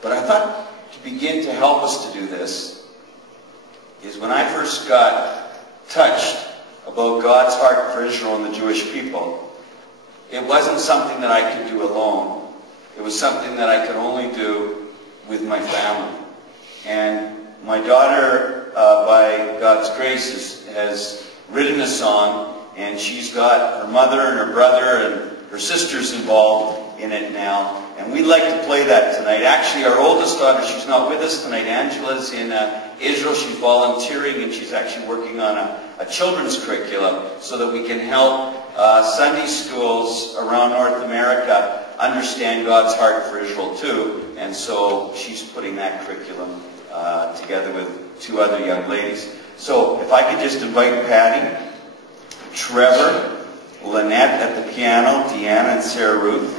But I thought to begin to help us to do this is when I first got touched about God's heart for Israel and the Jewish people, it wasn't something that I could do alone. It was something that I could only do with my family. And my daughter, by God's grace, has written a song, and she's got her mother and her brother and her sisters involved in it now. And we'd like to play that tonight. Actually, our oldest daughter, she's not with us tonight. Angela's in Israel. She's volunteering, and she's actually working on a children's curriculum so that we can help Sunday schools around North America understand God's heart for Israel too. And so she's putting that curriculum together with two other young ladies. So if I could just invite Patty, Trevor, Lynette at the piano, Deanna and Sarah Ruth.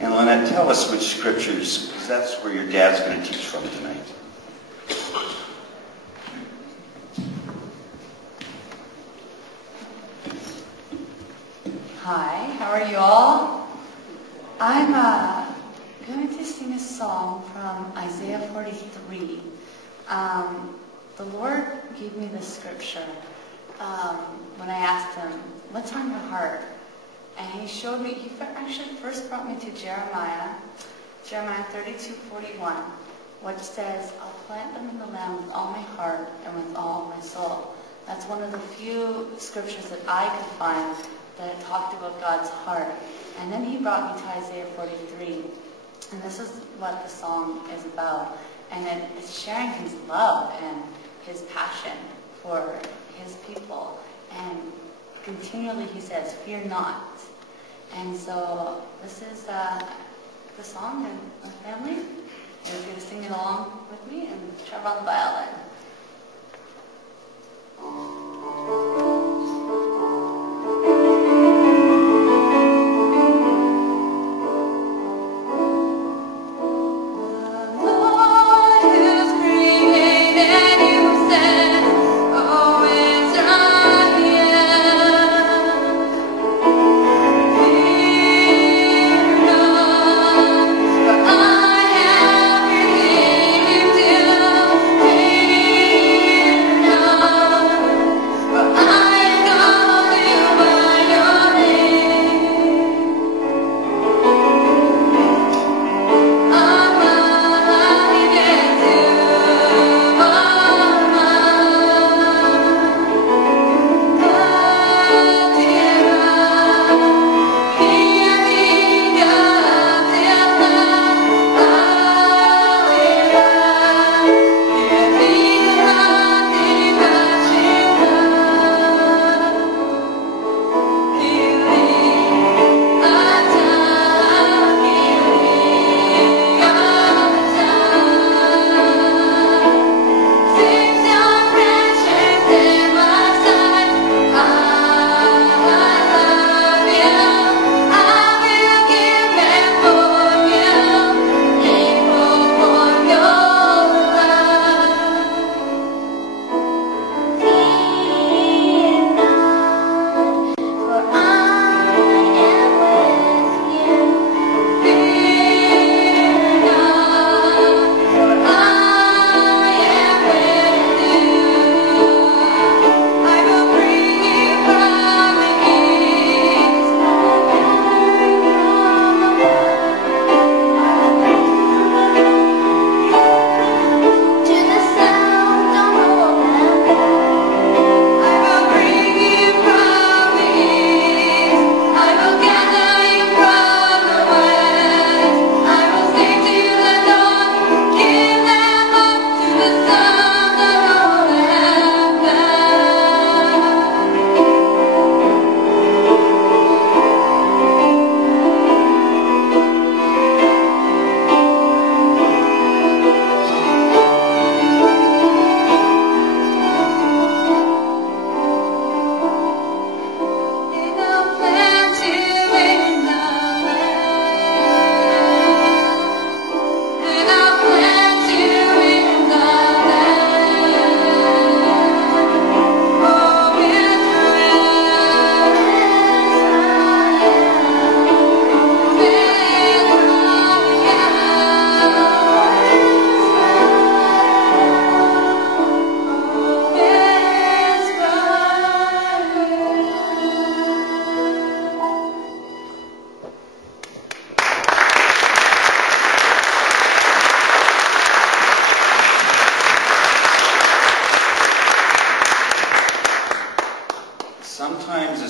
And Lynette, tell us which scriptures, because that's where your dad's going to teach from tonight. Hi, how are you all? I'm going to sing a song from Isaiah 43. The Lord gave me this scripture when I asked him, what's on your heart? And he showed me, he actually first brought me to Jeremiah 32:41, which says, I'll plant them in the land with all my heart and with all my soul. That's one of the few scriptures that I could find that talked about God's heart. And then he brought me to Isaiah 43. And this is what the song is about. And it's sharing his love and his passion for his people. And continually he says, fear not. And so this is the song and my family. And if you're sing it along with me, and Trevor on the violin. I have redeemed you.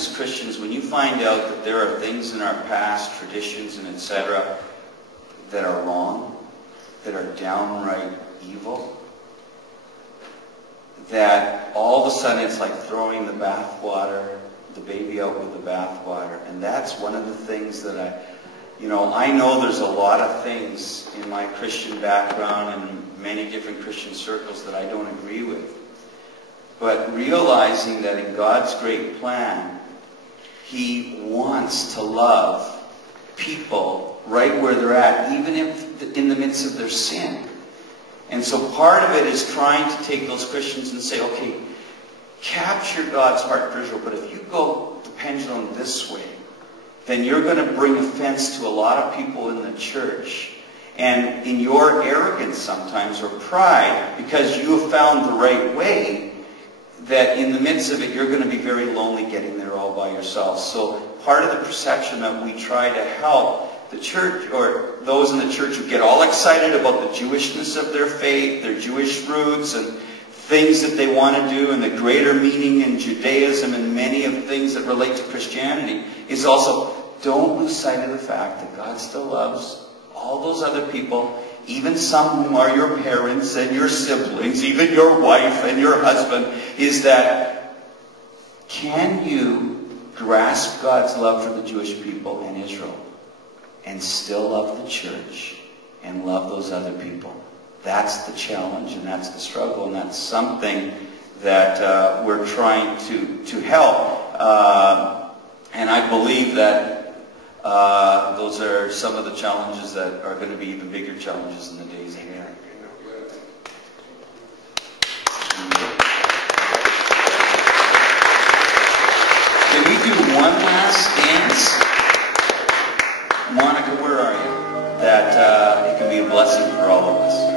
as Christians, when you find out that there are things in our past, traditions and etc., that are wrong, that are downright evil, that all of a sudden it's like throwing the baby out with the bathwater. And that's one of the things that I know there's a lot of things in my Christian background and many different Christian circles that I don't agree with. But realizing that in God's great plan, He wants to love people right where they're at, even if in the midst of their sin. And so part of it is trying to take those Christians and say, okay, capture God's heart for Israel, but if you go the pendulum this way, then you're going to bring offense to a lot of people in the church. And in your arrogance sometimes, or pride, because you have found the right way, that in the midst of it, you're going to be very lonely getting there all by yourself. So part of the perception that we try to help the church, or those in the church who get all excited about the Jewishness of their faith, their Jewish roots, and things that they want to do, and the greater meaning in Judaism and many of the things that relate to Christianity, is also don't lose sight of the fact that God still loves all those other people, even some whom are your parents and your siblings, even your wife and your husband, is that can you grasp God's love for the Jewish people and Israel and still love the church and love those other people? That's the challenge, and that's the struggle, and that's something that we're trying to help. And I believe that those are some of the challenges that are going to be even bigger challenges in the days ahead. Can we do one last dance? Monica, where are you? That it can be a blessing for all of us.